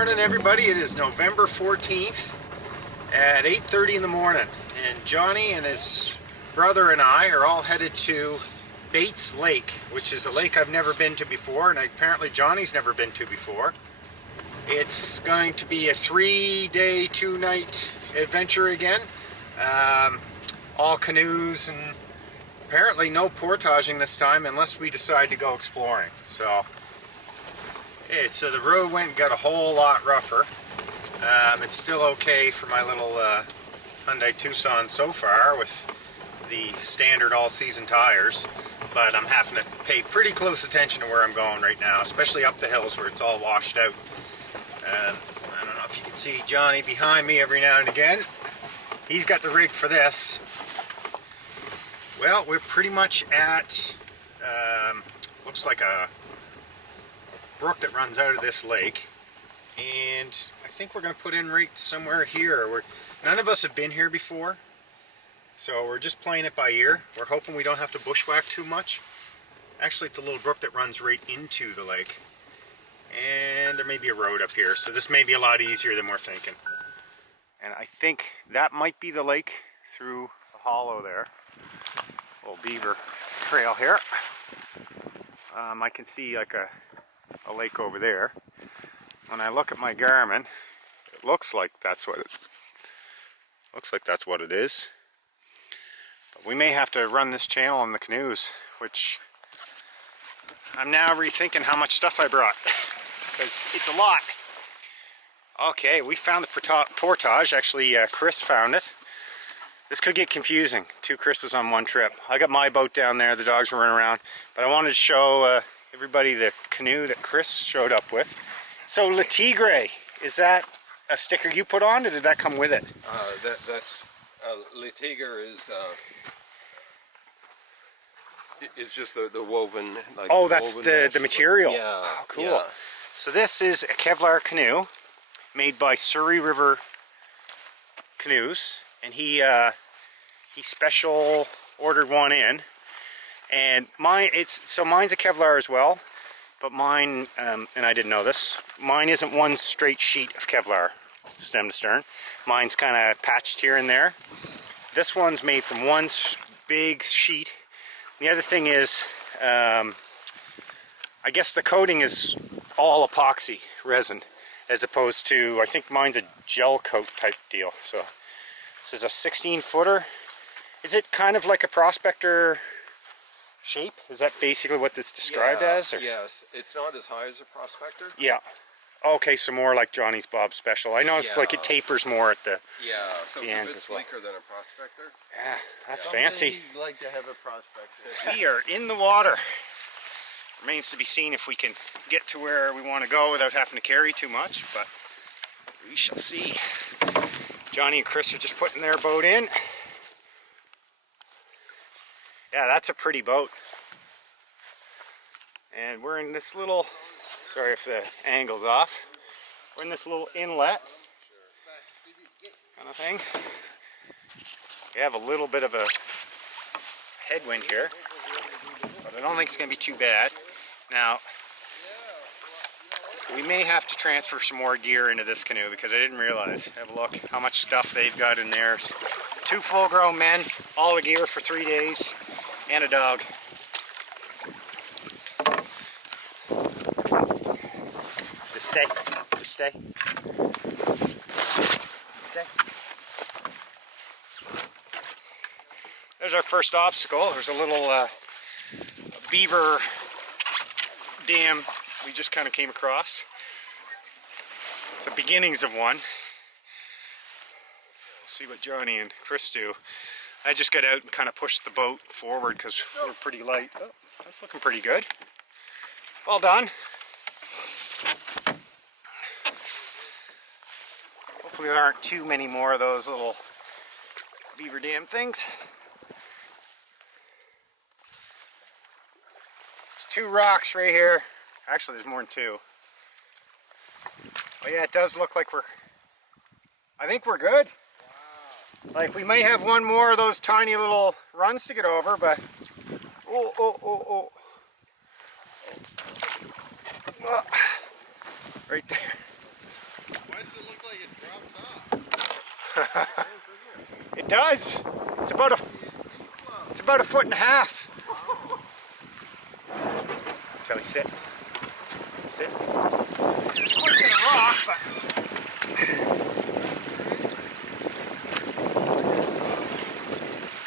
morning, everybody. It is November 14th at 8:30 in the morning, and Johnny and his brother and I are all headed to Bates Lake, which is a lake I've never been to before, and apparently Johnny's never been to before. It's going to be a 3-day, 2-night adventure again. All canoes, and apparently no portaging this time unless we decide to go exploring. So the road went and got a whole lot rougher. It's still okay for my little Hyundai Tucson so far with the standard all-season tires, but I'm having to pay pretty close attention to where I'm going right now, especially up the hills where it's all washed out. I don't know if you can see Johnny behind me every now and again. He's got the rig for this. Well, we're pretty much at, looks like a brook that runs out of this lake, and I think we're going to put in right somewhere here. None of us have been here before, so we're just playing it by ear. We're hoping we don't have to bushwhack too much. Actually, it's a little brook that runs right into the lake, and there may be a road up here, so this may be a lot easier than we're thinking. And I think that might be the lake through the hollow there. Little beaver trail here. I can see like a lake over there. When I look at my Garmin, it looks like that's what it is. But we may have to run this channel on the canoes, which I'm now rethinking how much stuff I brought, because it's a lot. Okay, we found the portage. Actually, Chris found it. This could get confusing. 2 Chris's on one trip. I got my boat down there, the dogs were running around, but I wanted to show everybody the canoe that Chris showed up with. So Le Tigre, is that a sticker you put on, or did that come with it? That's Le Tigre is just the woven. Like, oh, that's the material. Yeah. Oh, cool. Yeah. So this is a Kevlar canoe made by Surrey River Canoes, and he special ordered one in. And mine's a Kevlar as well, but mine, and I didn't know this, mine isn't one straight sheet of Kevlar, stem to stern. Mine's kind of patched here and there. This one's made from one big sheet. The other thing is, I guess the coating is all epoxy resin, as opposed to, I think mine's a gel coat type deal. So this is a 16-footer. Is it kind of like a prospector shape? Is that basically what this described as? Or? Yes, it's not as high as a prospector. Yeah. Okay, so more like Johnny's Bob Special. I noticed like it tapers more at the so the it's a ends bit as well. sleeker than a prospector. Yeah, that's fancy. You'd like to have a prospector. We are in the water. Remains to be seen if we can get to where we want to go without having to carry too much, but we shall see. Johnny and Chris are just putting their boat in. Yeah, that's a pretty boat. And we're in this little, sorry if the angle's off, we're in this little inlet kind of thing. We have a little bit of a headwind here, but I don't think it's going to be too bad. Now, we may have to transfer some more gear into this canoe because I didn't realize. Have a look how much stuff they've got in there. 2 full-grown men, all the gear for 3 days, and a dog. Just stay. Just stay. Stay. There's our first obstacle. There's a little beaver dam we just kind of came across. It's the beginnings of one. We'll see what Johnny and Chris do. I just got out and kind of pushed the boat forward because we're pretty light. Oh, that's looking pretty good. Well done. Hopefully there aren't too many more of those little beaver dam things. There's 2 rocks right here. Actually, there's more than 2. But yeah, it does look like I think we're good. Wow. Like, we may have one more of those tiny little runs to get over, but... Oh. Right there. like it drops off. It does. It's about a foot and a half. Tilly, sit. Sit. It's quick in a rock, but...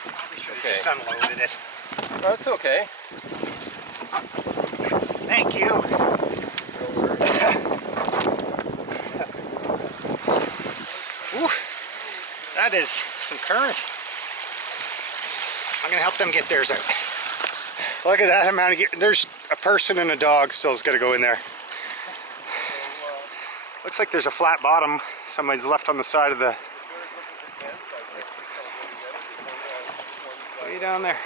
Probably should have just unloaded it. That's okay. Thank you. Ooh, that is some current. I'm gonna help them get theirs out. Look at that amount of gear. There's a person and a dog still's gotta go in there. Looks like there's a flat bottom somebody's left on the side of the... Way down there.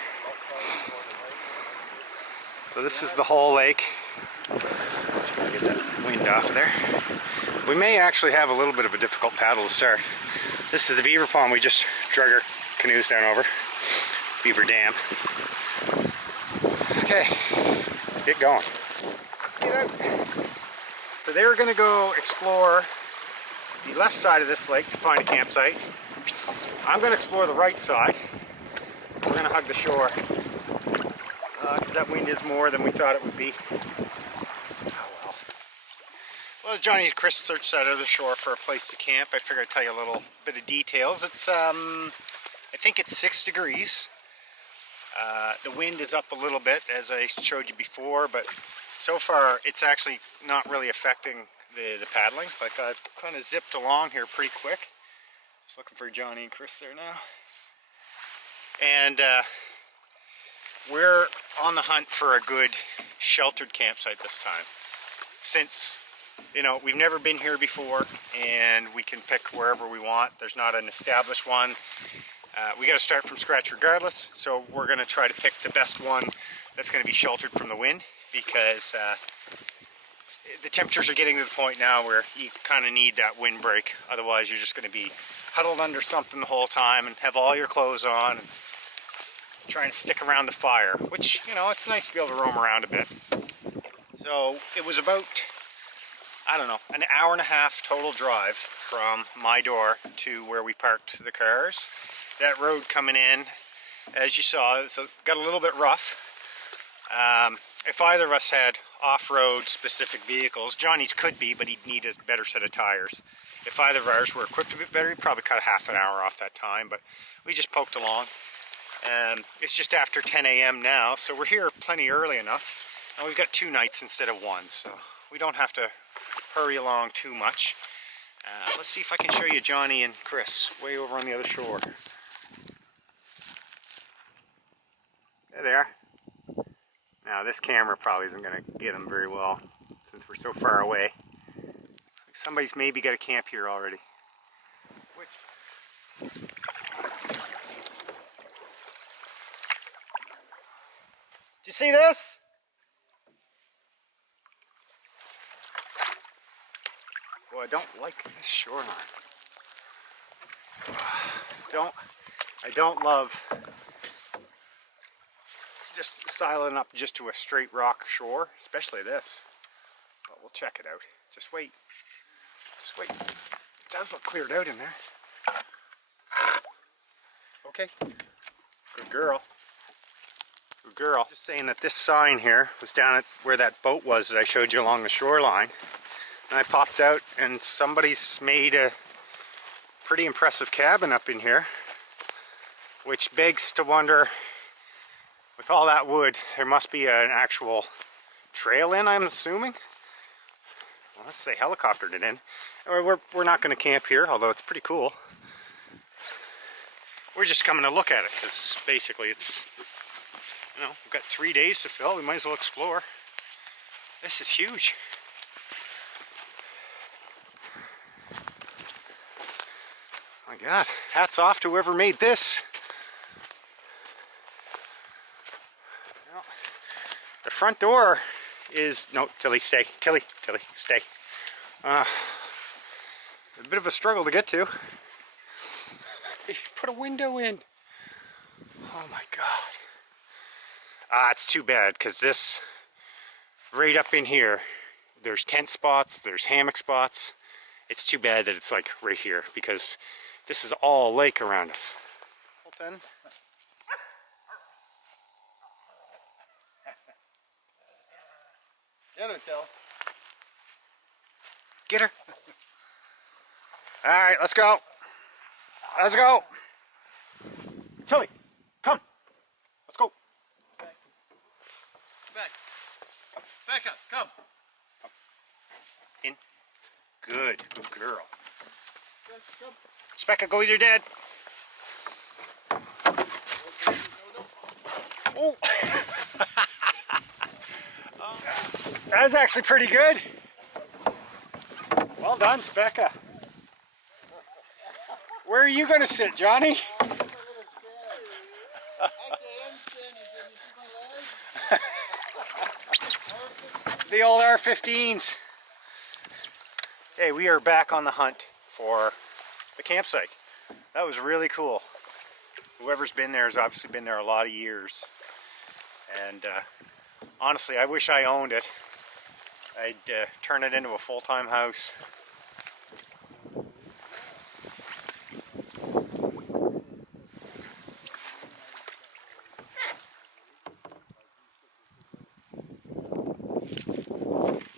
So this is the whole lake. Try to get that wind off of there. We may actually have a little bit of a difficult paddle to start. This is the beaver pond we just drug our canoes down over. Beaver Dam. Okay, let's get going. Let's get out. So they were going to go explore the left side of this lake to find a campsite. I'm going to explore the right side. We're going to hug the shore because that wind is more than we thought it would be. Oh well. Well, as Johnny and Chris searched that other shore for a place to camp, I figured I'd tell you a little bit of details. It's, I think it's 6 degrees. The wind is up a little bit, as I showed you before, but so far it's actually not really affecting the paddling. Like, I've kind of zipped along here pretty quick. Just looking for Johnny and Chris there now. And we're on the hunt for a good sheltered campsite this time. Since, you know, we've never been here before and we can pick wherever we want. There's not an established one. We got to start from scratch regardless, so we're going to try to pick the best one that's going to be sheltered from the wind, because the temperatures are getting to the point now where you kind of need that wind break. Otherwise you're just going to be huddled under something the whole time and have all your clothes on and trying to stick around the fire, which, you know, it's nice to be able to roam around a bit. So it was about, I don't know, an hour and a half total drive from my door to where we parked the cars. That road coming in, as you saw, it's got a little bit rough. If either of us had off-road specific vehicles, Johnny's could be, but he'd need a better set of tires. If either of ours were equipped a bit better, he'd probably cut a half an hour off that time, but we just poked along. It's just after 10 a.m. now, so we're here plenty early enough, and we've got 2 nights instead of 1, so we don't have to hurry along too much. Let's see if I can show you Johnny and Chris way over on the other shore. There they are. Now this camera probably isn't going to get them very well since we're so far away. Somebody's maybe got a camp here already. Which? Did you see this? Boy, I don't like this shoreline. I don't love just siling up just to a straight rock shore, especially this. But we'll check it out. Just wait. Just wait. It does look cleared out in there. Okay. Good girl. Good girl. Just saying that this sign here was down at where that boat was that I showed you along the shoreline. And I popped out and somebody's made a pretty impressive cabin up in here. Which begs to wonder, with all that wood, there must be an actual trail in, I'm assuming. Well, let's say helicoptered it in. We're not going to camp here, although it's pretty cool. We're just coming to look at it, because basically it's, you know, we've got 3 days to fill. We might as well explore. This is huge. My God, hats off to whoever made this. Well, the front door is, no, Tilly, stay. Tilly, stay. A bit of a struggle to get to. They put a window in. Oh my God. It's too bad, because this, right up in here, there's tent spots, there's hammock spots, It's too bad that it's like right here, because this is all lake around us. Well, then. Get her, Till. Get her. All right, let's go. Let's go. Tilly, come. Let's go. Back. Back up. Come. In. Good. Good girl. Come. Specca, go with your dad. Oh. That's actually pretty good. Well done, Specca. Where are you going to sit, Johnny? I'm a little scared. Actually, I'm standing. Can you see my legs? The old R15s. Hey, we are back on the hunt for the campsite. That was really cool. Whoever's been there has obviously been there a lot of years. And honestly, I wish I owned it. I'd turn it into a full-time house.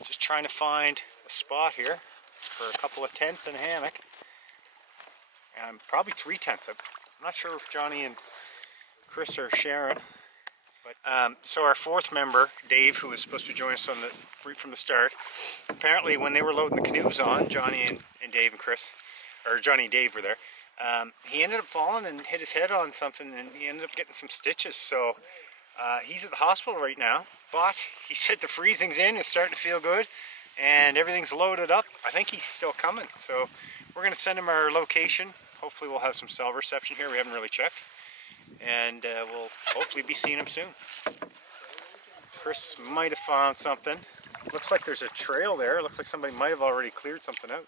Just trying to find a spot here for a couple of tents and a hammock. And probably 3 tents. I'm not sure if Johnny and Chris are sharing. But so our 4th member, Dave, who was supposed to join us on from the start, apparently when they were loading the canoes on, Johnny and Dave and Chris, or Johnny and Dave were there, he ended up falling and hit his head on something, and he ended up getting some stitches. So he's at the hospital right now, but he said the freezing's in, it's starting to feel good, and everything's loaded up. I think he's still coming, so we're going to send him our location. Hopefully we'll have some cell reception here. We haven't really checked. And we'll hopefully be seeing him soon. Chris might have found something. Looks like there's a trail there. Looks like somebody might have already cleared something out.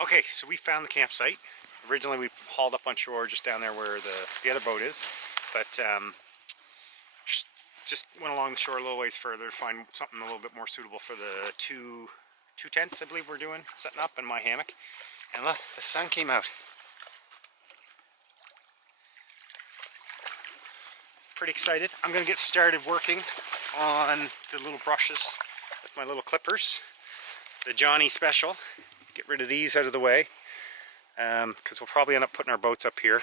Okay, so we found the campsite. Originally we hauled up on shore just down there where the other boat is, but just went along the shore a little ways further to find something a little bit more suitable for the two tents I believe we're doing, setting up, in my hammock. And look, the sun came out. Pretty excited. I'm going to get started working on the little brushes with my little clippers. The Johnny special. Get rid of these out of the way. Because we'll probably end up putting our boats up here.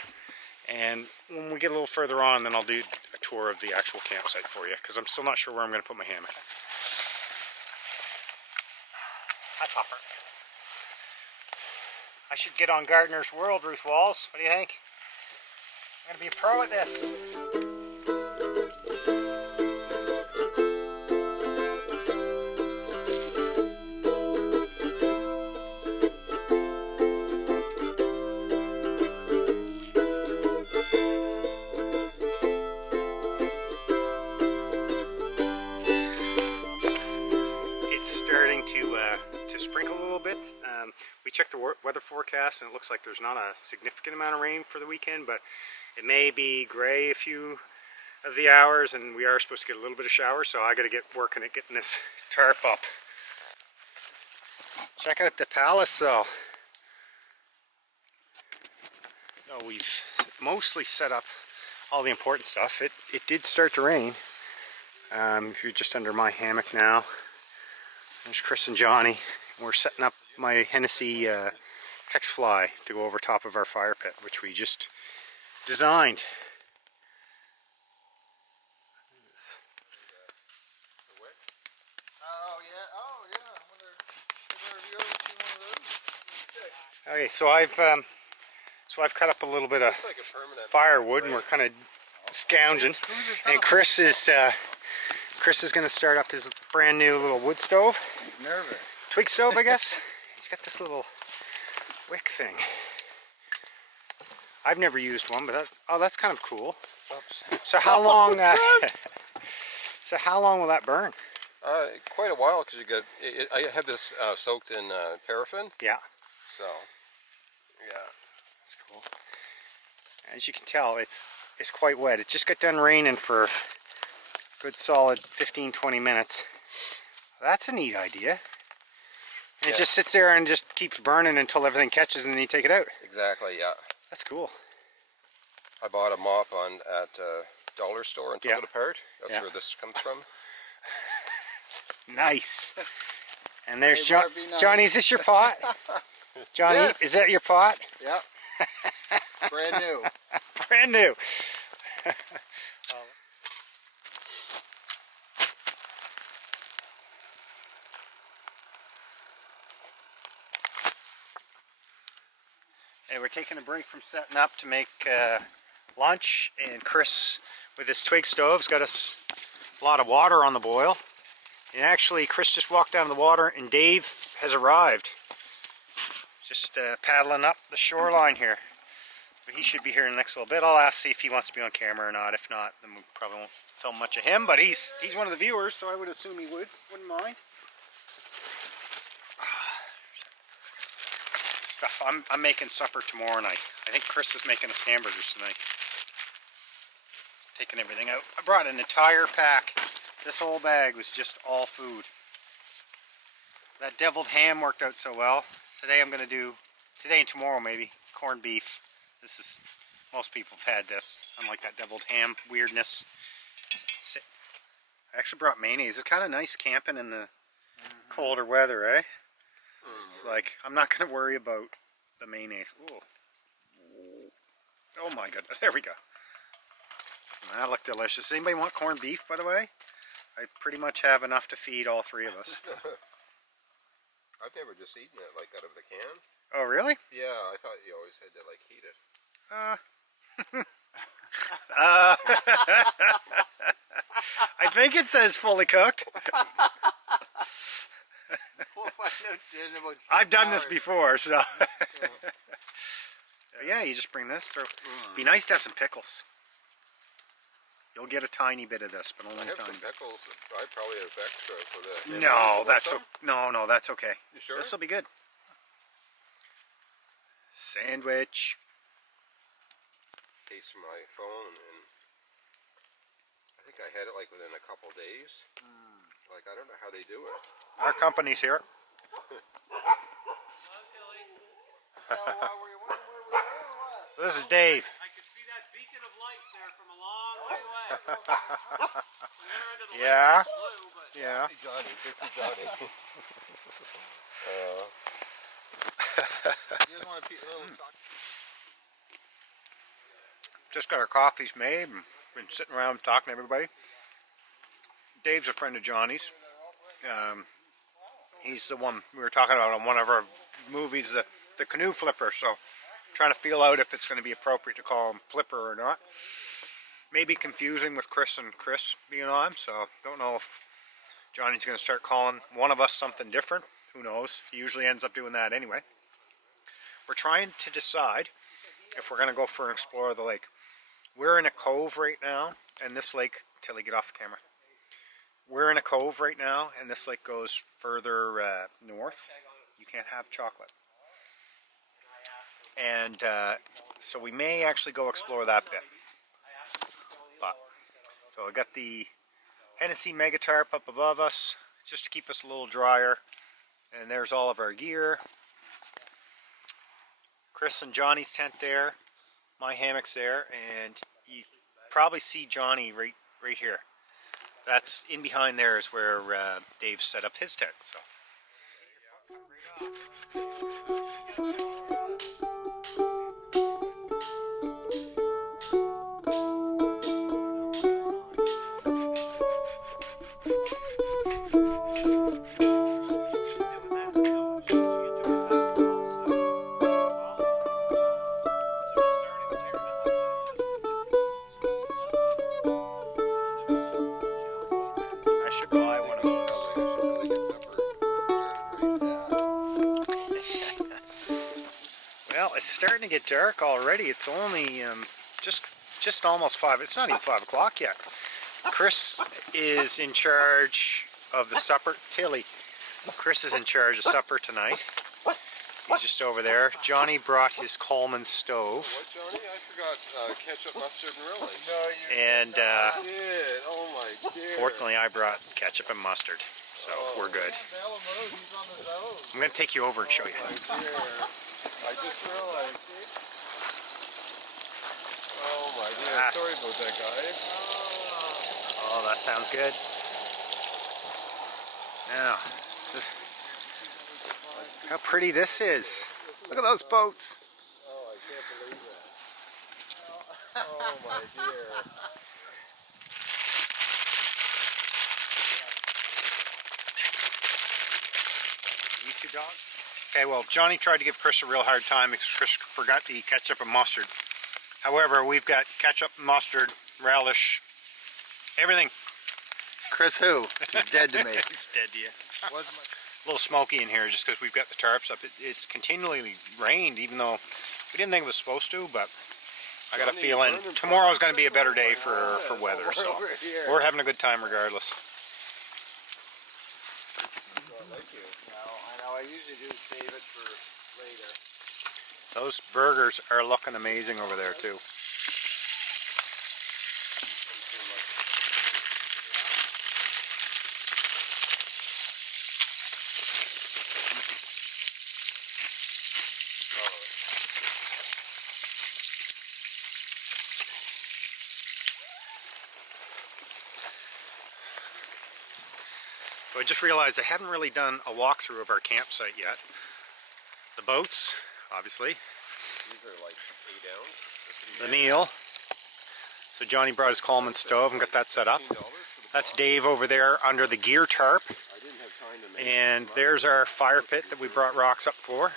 And when we get a little further on, then I'll do a tour of the actual campsite for you. Because I'm still not sure where I'm going to put my hammock. Hi, Popper. I should get on Gardener's World, Ruth Walls. What do you think? I'm going to be a pro at this. It's starting to sprinkle a little bit. We checked the weather forecast and it looks like there's not a significant amount of rain for the weekend, but it may be gray a few of the hours, and we are supposed to get a little bit of shower, so I got to get working at getting this tarp up. Check out the palace though. So we've mostly set up all the important stuff. It did start to rain. If you're just under my hammock now, there's Chris and Johnny. We're setting up my Hennessy hex fly to go over top of our fire pit, which we just designed. Oh yeah. I wonder if you ever seen one of those. Okay, so I've cut up a little bit of It's like a permanent firewood, and we're kind of scounging. And Chris is going to start up his brand new little wood stove. He's nervous. Twig stove, I guess. He's got this little wick thing. I've never used one, but that's kind of cool. Oops. So how long? So how long will that burn? Quite a while, because you get. I have this soaked in paraffin. Yeah, So, yeah. that's cool. As you can tell, it's quite wet. It just got done raining for a good solid 15-20 minutes. That's a neat idea. And Yeah. it just sits there and just keeps burning until everything catches and then you take it out. Exactly, yeah. That's cool. I bought a mop at dollar store and took Yeah. it apart. That's Yeah. where this comes from. Nice. And there's Hey, Barbie, nice. Johnny, is this your pot? Johnny, Yes. is that your pot? Yep. Brand new. Brand new. Hey, we're taking a break from setting up to make lunch, and Chris, with his twig stoves, got us a lot of water on the boil. And actually, Chris just walked down to the water, and Dave has arrived. Just paddling up the shoreline here. But he should be here in the next little bit. I'll ask, see if he wants to be on camera or not. If not, then we probably won't film much of him. But he's one of the viewers, so I would assume he wouldn't mind. Stuff. I'm making supper tomorrow night. I think Chris is making us hamburgers tonight. Taking everything out. I brought an entire pack. This whole bag was just all food. That deviled ham worked out so well. Today I'm going to do, today and tomorrow maybe, corned beef. This is, most people have had this, unlike that deviled ham weirdness. I actually brought mayonnaise. It's kind of nice camping in the colder weather, eh? It's like, I'm not going to worry about the mayonnaise. Ooh. Oh my goodness, there we go. That looked delicious. Anybody want corned beef, by the way? I pretty much have enough to feed all three of us. I've never just eaten it like out of the can. Oh, really? Yeah, I thought you always had to like heat it. I think it says fully cooked. We'll find out in about 6 I've done this hours. before, so. Yeah, you just bring this through. Be nice to have some pickles. You'll get a tiny bit of this, but only I a have tiny some bit. pickles. I probably have extra for the. No, You that's want no, that's okay. some? You sure? This will be good. Sandwich. Case from my phone, and I think I had it like within a couple days. Like I don't know how they do it. Our company's here. So, were you wondering where we were or what? This is Dave. I could see that beacon of light there from a long way away. From the other end of the Yeah. lake, it's blue, but Yeah. Johnny, this is Johnny. You just want a little sock? Just got our coffees made and been sitting around talking to everybody. Dave's a friend of Johnny's. He's the one we were talking about on one of our movies, the Canoe Flipper. So trying to feel out if it's going to be appropriate to call him Flipper or not. Maybe confusing with Chris and Chris being on. So don't know if Johnny's going to start calling one of us something different. Who knows? He usually ends up doing that anyway. We're trying to decide if we're going to go for an explore of the lake. We're in a cove right now, and this lake, till I get off the camera. We're in a cove right now, and this lake goes further north. You can't have chocolate. And so we may actually go explore that bit. But, so I got the Hennessy Mega Tarp up above us, just to keep us a little drier. And there's all of our gear. Chris and Johnny's tent there. My hammock's there, and you probably see Johnny right here. That's in behind there is where Dave set up his tent. So. I should buy one of those. Really get supper started right. Well, it's starting to get dark already. It's only just almost 5. It's not even 5 o'clock yet. Chris is in charge of the supper. Tilly. Chris is in charge of supper tonight. He's just over there. Johnny brought his Coleman stove. What, Johnny? I forgot ketchup, mustard, and relish. And I did. Oh my dear. fortunately I brought ketchup and mustard. so we're good. Bella moves, he's on the nose. I'm going to take you over and show you. I just realized. Oh my dear, Ah. sorry about that, guys. Oh, that sounds good. Now, how pretty this is. Look at those boats. Oh, I can't believe that. Oh my dear. You two dogs? Okay, well, Johnny tried to give Chris a real hard time because Chris forgot the ketchup and mustard. However, we've got ketchup, mustard, relish, everything. Chris who? He's dead to me. He's dead to you. A little smoky in here just because we've got the tarps up. It's continually rained, even though we didn't think it was supposed to, but I got a feeling tomorrow's going to be a better day for weather, so we're having a good time regardless. I know, I usually do save it for later. Those burgers are looking amazing over there too. So I just realized I haven't really done a walkthrough of our campsite yet. The boats, obviously. These are like 8 ounce. The meal. So Johnny brought his Coleman stove and got that set up. That's Dave over there under the gear tarp. I didn't have time to make And there's our fire pit that we brought rocks up for.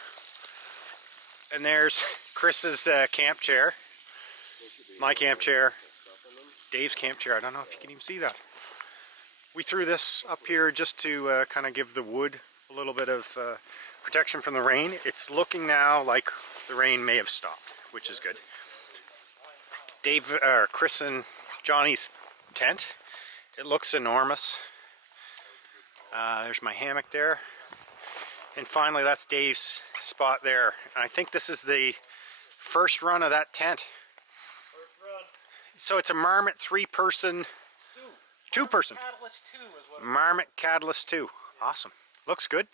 And there's Chris's camp chair. My camp chair. Dave's camp chair. I don't know if you can even see that. We threw this up here just to kind of give the wood a little bit of protection from the rain. It's looking now like the rain may have stopped, which is good. Chris and Johnny's tent. It looks enormous. There's my hammock there. And finally, that's Dave's spot there. And I think this is the first run of that tent. First run. So it's a Marmot 3-person, 2-person. Catalyst 2 is what it Marmot Catalyst 2. Awesome. Looks good.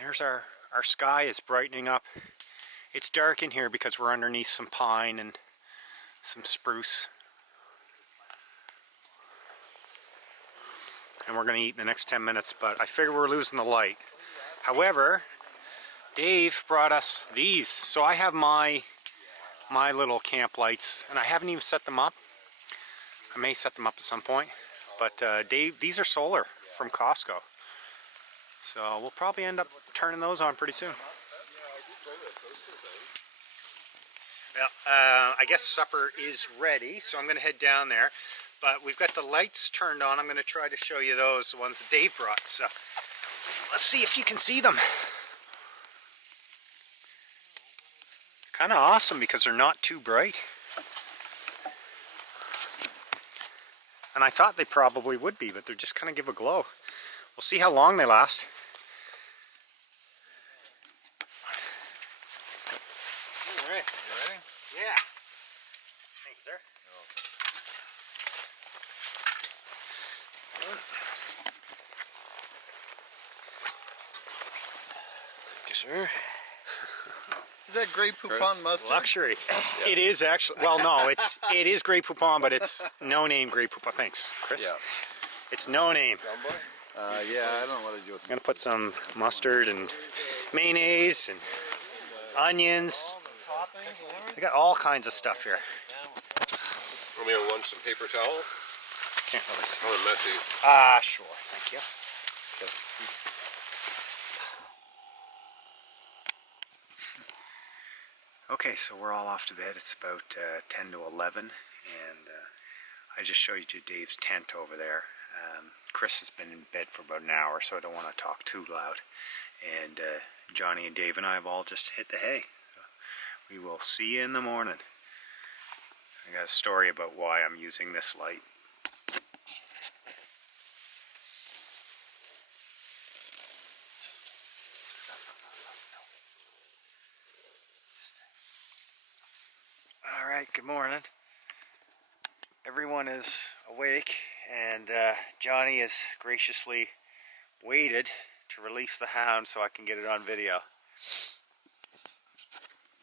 There's our sky is brightening up. It's dark in here because we're underneath some pine and some spruce. And we're going to eat in the next 10 minutes, but I figure we're losing the light. However, Dave brought us these. So I have my little camp lights, and I haven't even set them up. I may set them up at some point. But Dave, these are solar from Costco. So we'll probably end up turning those on pretty soon. Well, I guess supper is ready, so I'm going to head down there. But we've got the lights turned on. I'm going to try to show you those, the ones that Dave brought. So let's see if you can see them. Kind of awesome because they're not too bright. And I thought they probably would be, but they just kind of give a glow. We'll see how long they last. All right. You ready? Yeah. Thank you, sir. Thank you, sir. Is that Grey Poupon mustard? Luxury. It is actually. Well, no, it is Grey Poupon, but it's no name Grey Poupon. Thanks, Chris. Yeah. It's no name. Yeah, I don't know what to do with I'm gonna put some mustard and mayonnaise and onions. They got all kinds of stuff here. Want me to want some paper towel? Can't really see. Oh, messy. Sure. Thank you. Okay, so we're all off to bed. It's about 10 to 11, and I just showed you Dave's tent over there. Chris has been in bed for about an hour, so I don't want to talk too loud. And Johnny and Dave and I have all just hit the hay. So we will see you in the morning. I got a story about why I'm using this light. Alright, good morning. Everyone is awake And Johnny has graciously waited to release the hound so I can get it on video.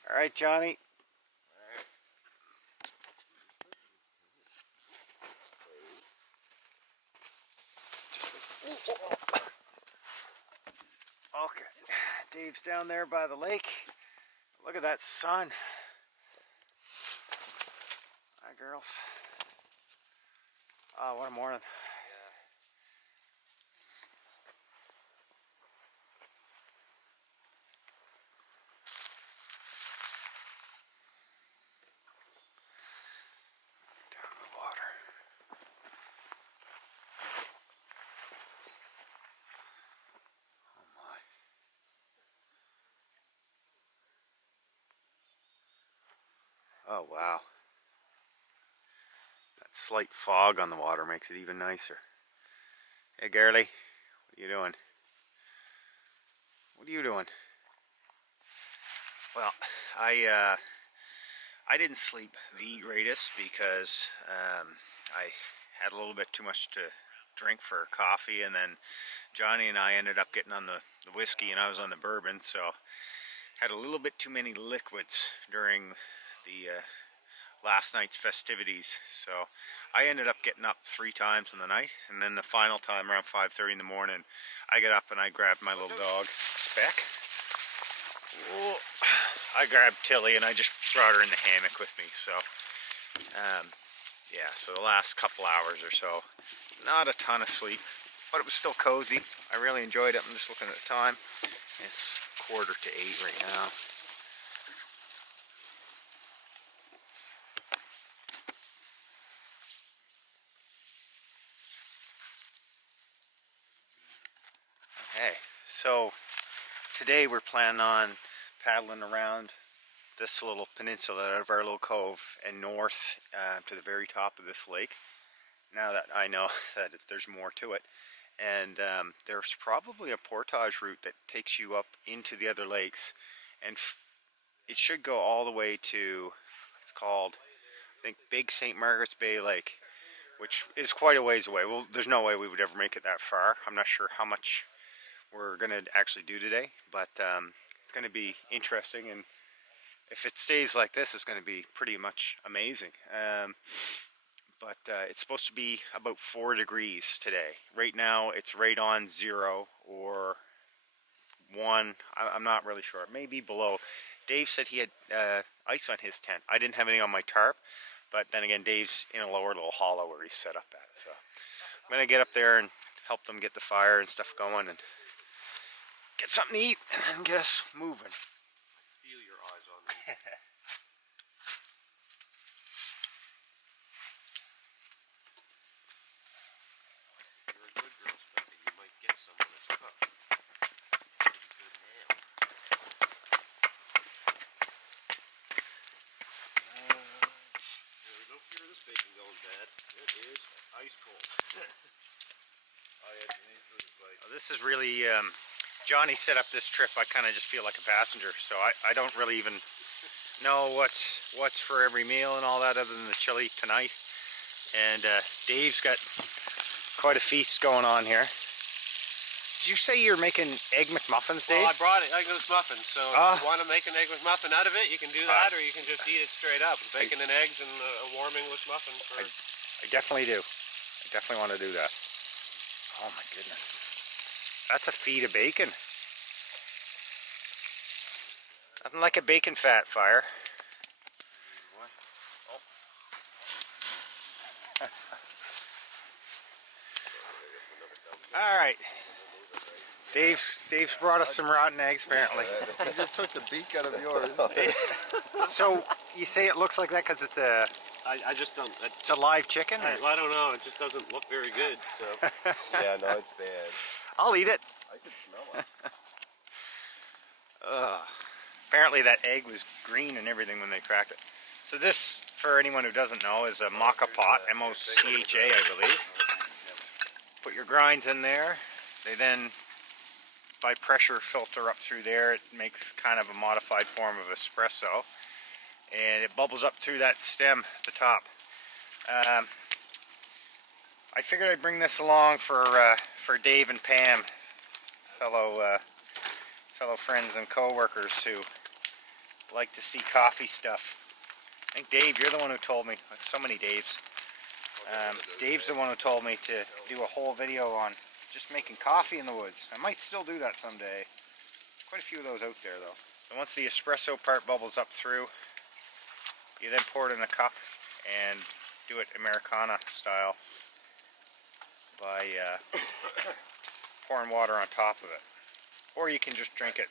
All right, Johnny. Okay, Dave's down there by the lake. Look at that sun. Hi, girls. Oh, what a morning. Down in the water. Oh my. Oh wow. That slight fog on the water makes it even nicer. Hey girlie, what are you doing? What are you doing? Well, I didn't sleep the greatest because I had a little bit too much to drink for coffee, and then Johnny and I ended up getting on the whiskey and I was on the bourbon, so had a little bit too many liquids during the last night's festivities. So I ended up getting up 3 times in the night, and then the final time around 5:30 in the morning I got up and I grabbed my little dog Speck. Whoa. I grabbed Tilly and I just brought her in the hammock with me. So yeah, so the last couple hours or so, not a ton of sleep, but it was still cozy. I really enjoyed it. I'm just looking at the time. It's 7:45 right now. Okay, so today we're planning on paddling around this little peninsula out of our little cove and north to the very top of this lake. Now that I know that there's more to it, and there's probably a portage route that takes you up into the other lakes, and it should go all the way to, it's called, I think, Big St. Margaret's Bay Lake, which is quite a ways away. Well, there's no way we would ever make it that far. I'm not sure how much we're going to actually do today, but it's going to be interesting, and if it stays like this, it's going to be pretty much amazing. But it's supposed to be about 4 degrees today. Right now it's right on 0 or 1. I'm not really sure. It may be below. Dave said he had ice on his tent. I didn't have any on my tarp, but then again, Dave's in a lower little hollow where he's set up at. So I'm going to get up there and help them get the fire and stuff going and get something to eat and get us moving. I feel your eyes on me. You're a good girl, Specky. You might get someone that's cooked. Good ham. There's no fear of this bacon going bad. It is ice cold. Oh yeah, Denise was like... This is really... Johnny set up this trip. I kind of just feel like a passenger, so I don't really even know what's for every meal and all that, other than the chili tonight. And Dave's got quite a feast going on here. Did you say you're making egg McMuffins, Dave? Well, I brought Egg McMuffin, so if you want to make an Egg McMuffin out of it, you can do that, or you can just eat it straight up. Bacon and eggs and a warm English muffin. I definitely do. I definitely want to do that. Oh my goodness. That's a feed of bacon. Nothing like a bacon fat fire. All right. Dave's brought us some rotten eggs, apparently. He just took the beak out of yours. So you say it looks like that because it's a I just don't. it's a live chicken? Or? I don't know. It just doesn't look very good. So. Yeah, no, it's bad. I'll eat it. I can smell it. Apparently that egg was green and everything when they cracked it. So this, for anyone who doesn't know, is a maca pot, M-O-C-H-A, I believe. Put your grinds in there. They then, by pressure, filter up through there. It makes kind of a modified form of espresso. And it bubbles up through that stem at the top. I figured I'd bring this along for Dave and Pam, fellow friends and co-workers who like to see coffee stuff. I think Dave, you're the one who told me. So many Daves. Dave's the one who told me to do a whole video on just making coffee in the woods. I might still do that someday. Quite a few of those out there though. And once the espresso part bubbles up through, you then pour it in a cup and do it Americana style by pouring water on top of it. Or you can just drink it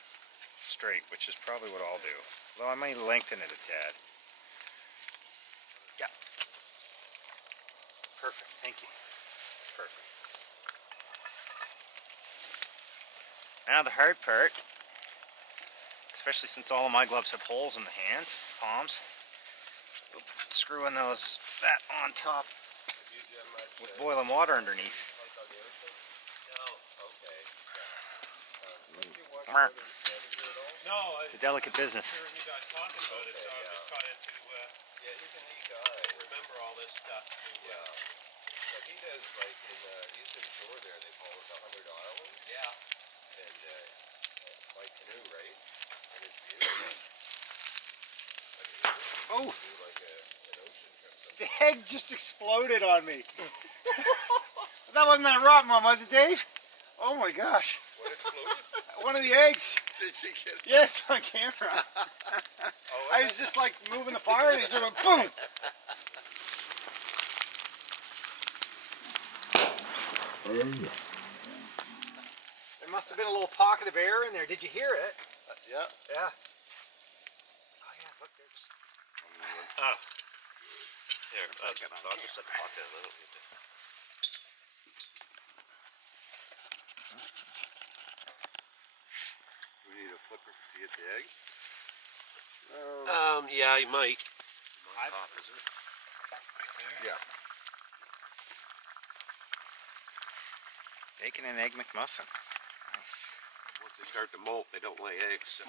straight, which is probably what I'll do. Though I may lengthen it a tad. Yeah. Perfect, thank you. Perfect. Now the hard part, especially since all of my gloves have holes in the hands, palms, screwing that on top with boiling water underneath. No, It's a delicate business. hearing you guys talking about it, so I'm just trying to he's a neat guy. remember all this stuff. Yeah. But he does like he's in shore there, they call it the 100 Islands. Yeah. And by canoe, right? And it's beautiful. I Oh! mean, do like an ocean trip sometime. The egg just exploded on me. That wasn't that rotten one, was it, Dave? Oh my gosh. What exploded? One of the eggs. Did she get it? Yes, on camera. I was just like moving the fire and it just went boom. There must have been a little pocket of air in there. Did you hear it? Yeah. Yeah. Oh yeah, look, there's... Ah. Here, I'll just set the pot down. I don't need to. We need a flipper to get the egg. Yeah, you might. Top, is it? Right there? Yeah. Bacon and egg McMuffin. Nice. Once they start to molt, they don't lay eggs. So.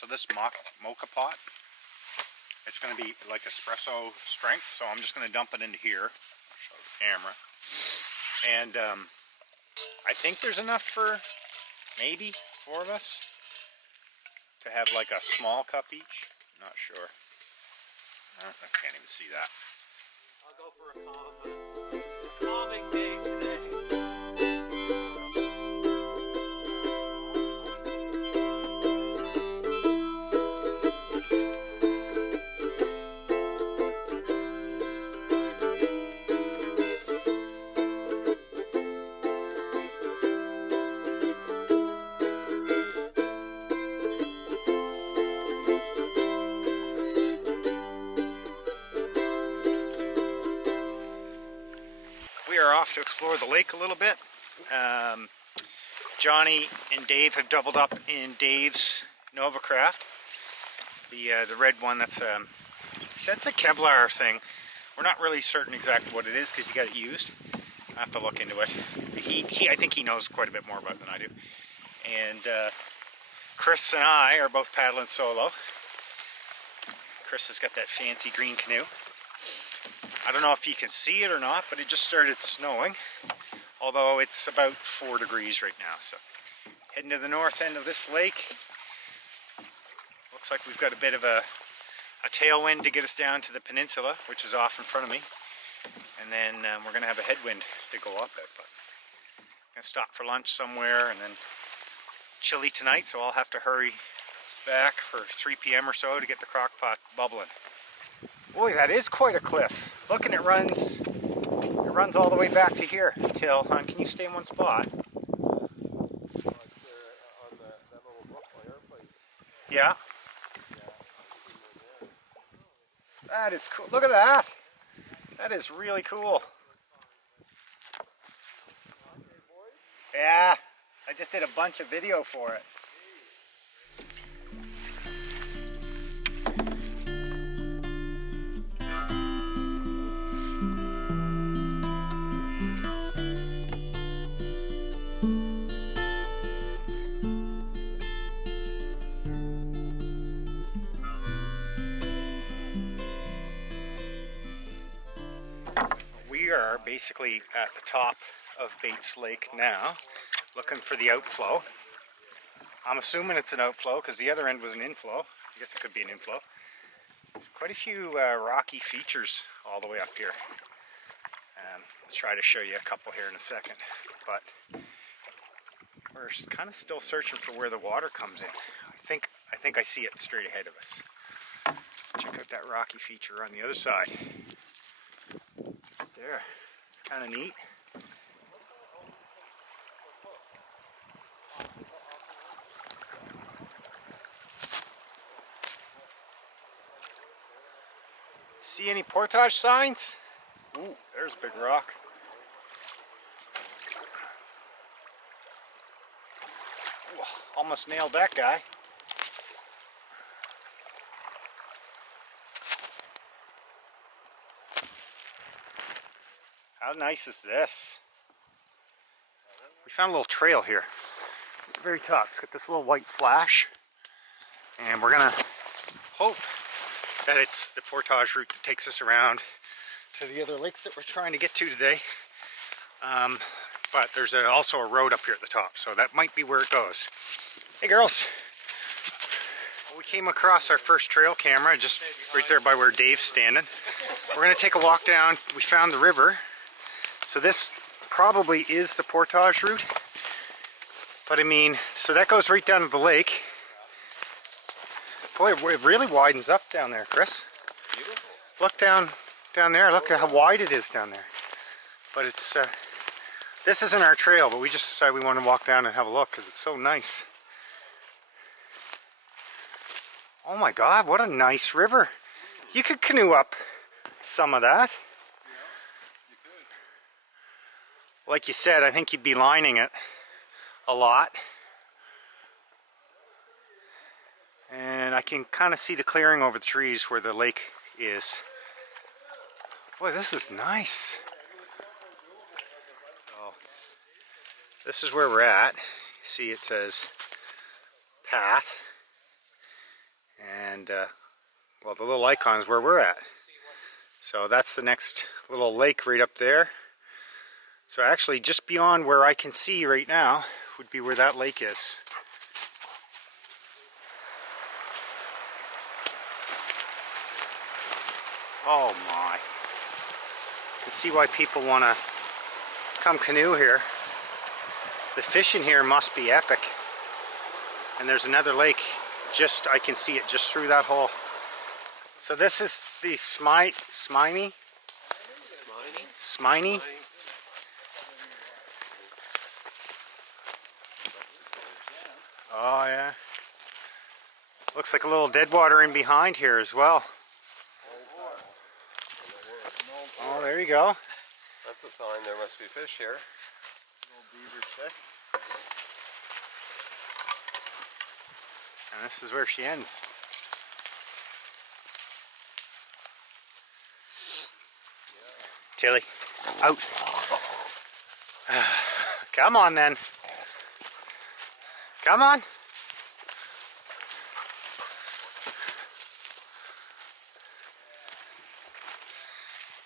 So this mocha pot, it's going to be like espresso strength, so I'm just going to dump it into here. I'll show the camera. And I think there's enough for maybe 4 of us to have like a small cup each. Not sure. No, I can't even see that. I'll go for a calming day today. Off to explore the lake a little bit. Johnny and Dave have doubled up in Dave's Novacraft, the red one. That's it's a Kevlar thing. We're not really certain exactly what it is because he got it used. I have to look into it. I think he knows quite a bit more about it than I do. And Chris and I are both paddling solo. Chris has got that fancy green canoe. I don't know if you can see it or not, but it just started snowing, although it's about 4 degrees right now. So heading to the north end of this lake. Looks like we've got a bit of a tailwind to get us down to the peninsula, which is off in front of me, and then we're going to have a headwind to go up it. But I'm going to stop for lunch somewhere, and then chilly tonight, so I'll have to hurry back for 3 p.m. or so to get the crock pot bubbling. Boy, that is quite a cliff. Look, and it runs all the way back to here. Till, hon, can you stay in one spot? Like on that little book by our place. Yeah. That is cool. Look at that. That is really cool. Yeah, I just did a bunch of video for it. basically at the top of Bates Lake now, looking for the outflow. I'm assuming it's an outflow because the other end was an inflow. I guess it could be an inflow. Quite a few rocky features all the way up here. I'll try to show you a couple here in a second. But we're kind of still searching for where the water comes in. I think I see it straight ahead of us. Check out that rocky feature on the other side. There, kind of neat. See any portage signs? Ooh, there's a big rock. Ooh, almost nailed that guy. How nice is this? We found a little trail here at the very top. It's got this little white flash, and we're gonna hope that it's the portage route that takes us around to the other lakes that we're trying to get to today. But there's also a road up here at the top, so that might be where it goes. Hey girls, well, we came across our first trail camera just right there by where Dave's standing. We're gonna take a walk down. We found the river, so this probably is the portage route. But I mean, so that goes right down to the lake. Boy, it really widens up down there, Chris. Beautiful. Look down there. Look at how wide it is down there. But it's this isn't our trail, but we just decided we want to walk down and have a look because it's so nice. Oh my God, what a nice river! You could canoe up some of that. Yeah, you could. Like you said, I think you'd be lining it a lot. And I can kind of see the clearing over the trees where the lake is. Boy, this is nice. So, this is where we're at. You see it says path. And, well, the little icon is where we're at. So that's the next little lake right up there. So actually, just beyond where I can see right now would be where that lake is. Oh my. You can see why people want to come canoe here. The fishing here must be epic. And there's another lake, I can see it just through that hole. So this is the Sminy? Oh yeah. Looks like a little dead water in behind here as well. Oh, there you go. That's a sign there must be fish here. Little beaver sick. And this is where she ends. Tilly, out. Come on then. Come on.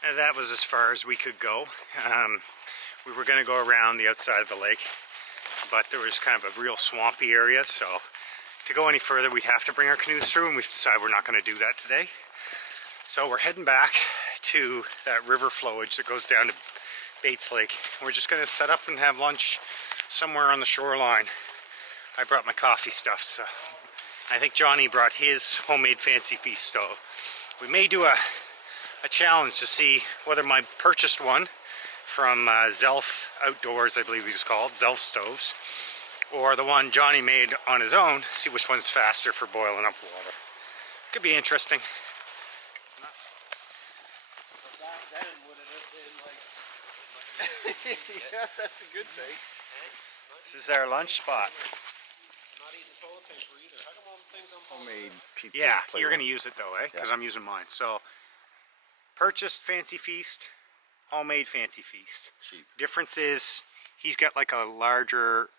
And that was as far as we could go. We were going to go around the outside of the lake, but there was kind of a real swampy area, so to go any further we'd have to bring our canoes through, and we've decided we're not going to do that today. So we're heading back to that river flowage that goes down to Bates Lake. We're just going to set up and have lunch somewhere on the shoreline. I brought my coffee stuff, so I think Johnny brought his homemade fancy feast stove. We may do a challenge to see whether my purchased one from Zelf Outdoors, I believe it was called, Zelf Stoves, or the one Johnny made on his own, see which one's faster for boiling up water. Could be interesting. Yeah, that's a good thing. This is our lunch spot. I'm not eating toilet paper either. How come all the things I'm Homemade pizza. Yeah, plate you're one. going to use it though, eh? Because Yeah. I'm using mine. So, purchased Fancy Feast, homemade Fancy Feast. Cheap. Difference is he's got like a larger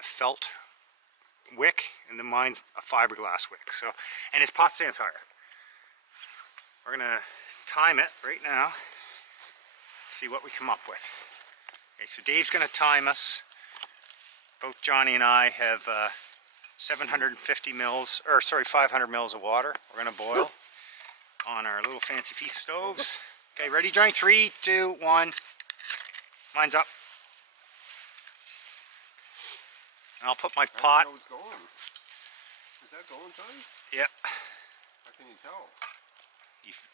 felt wick, and then mine's a fiberglass wick. So, and his pot stands higher. We're gonna time it right now. see what we come up with. Okay, so Dave's going to time us. Both Johnny and I have 750 mils, or sorry, 500 mils of water. We're going to boil on our little fancy feast stoves. Okay, ready, Johnny? 3, 2, 1. Mine's up. And I'll put my pot. I don't know what's going. Is that going, Johnny? Yep. How can you tell?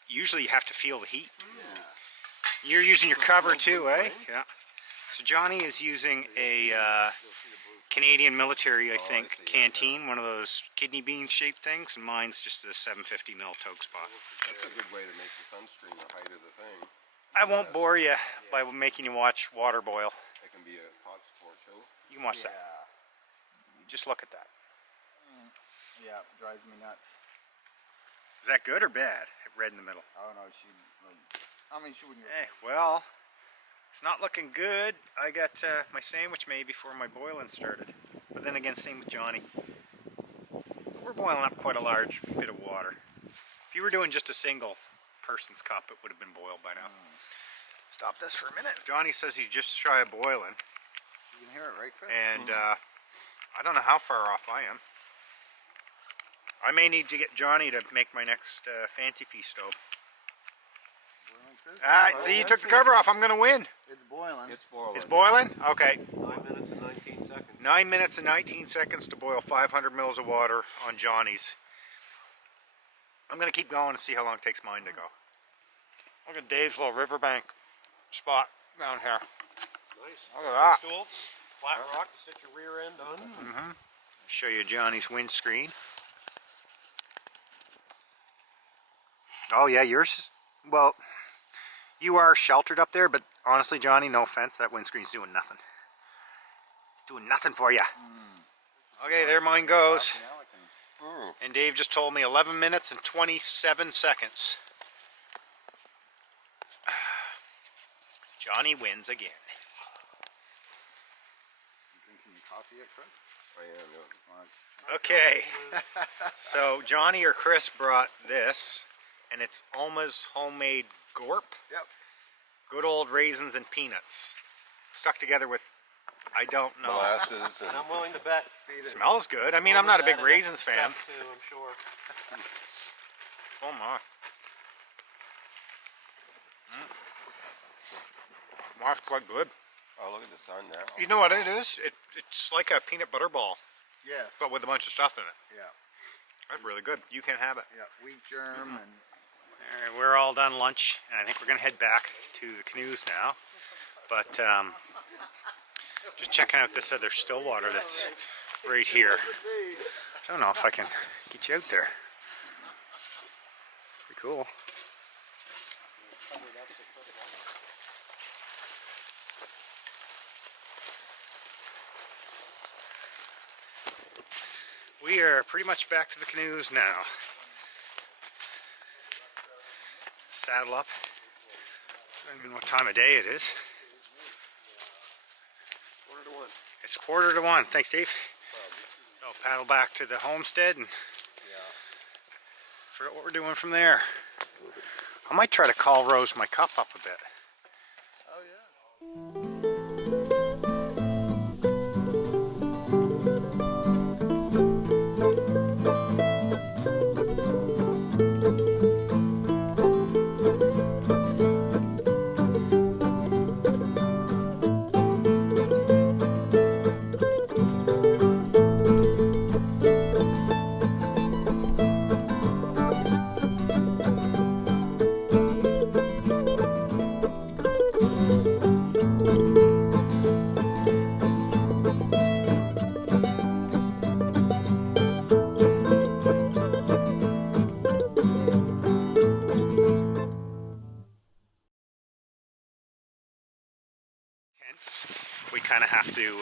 Usually you have to feel the heat. Yeah. You're using your cover too, eh? Yeah. So Johnny is using a Canadian military, I think, canteen, one of those kidney bean shaped things, and mine's just a 750 ml Toke spot. That's a good way to make the Sunstream the height of the thing. I won't bore you by making you watch water boil. It can be a hot sport too. You can watch that. Just look at that. Yeah, it drives me nuts. Is that good or bad? Red in the middle. Oh no, she wouldn't. Hey, well, it's not looking good. I got my sandwich made before my boiling started. But then again, same with Johnny. We're boiling up quite a large bit of water. If you were doing just a single person's cup, it would have been boiled by now. Stop this for a minute. Johnny says he's just shy of boiling. You can hear it, right, Chris? And I don't know how far off I am. I may need to get Johnny to make my next fancy feast stove. Alright, see, you took the cover off. I'm going to win. It's boiling. It's boiling. It's boiling? Okay. 9 minutes and 19 seconds. 9 minutes and 19 seconds to boil 500 mils of water on Johnny's. I'm going to keep going and see how long it takes mine to go. Look at Dave's little riverbank spot down here. Nice. Look at that. Stool, flat rock to sit your rear end on. Show you Johnny's windscreen. Oh yeah, yours is, well, you are sheltered up there, but honestly, Johnny, no offense, that windscreen's doing nothing. It's doing nothing for you. Okay, there mine goes. And Dave just told me 11 minutes and 27 seconds. Johnny wins again. You drinking coffee yet, Chris? I am. Okay, so Johnny or Chris brought this, and it's Oma's homemade gorp. Yep. Good old raisins and peanuts, stuck together with, I don't know. Molasses. And I'm willing to bet. It smells good. I mean, I'm not a big raisins fan. Too, I'm sure. Oh my. That's quite good. Oh, look at the sun now. You know what it is? It's like a peanut butter ball, Yes. but with a bunch of stuff in it. Yeah. That's really good. You can have it. Yeah. Wheat germ and. Alright, we're all done lunch, and I think we're going to head back to the canoes now. But just checking out this other still water that's right here. I don't know if I can get you out there. Pretty cool. We are pretty much back to the canoes now. Saddle up. I don't even know what time of day it is. 1:45. It's 1:45. Thanks, Dave. So paddle back to the homestead and figure out what we're doing from there. I might try to call Rose my cup up a bit. Oh yeah. We kind of have to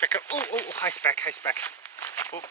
pick up. Oh, hi spec, hi spec. Oh,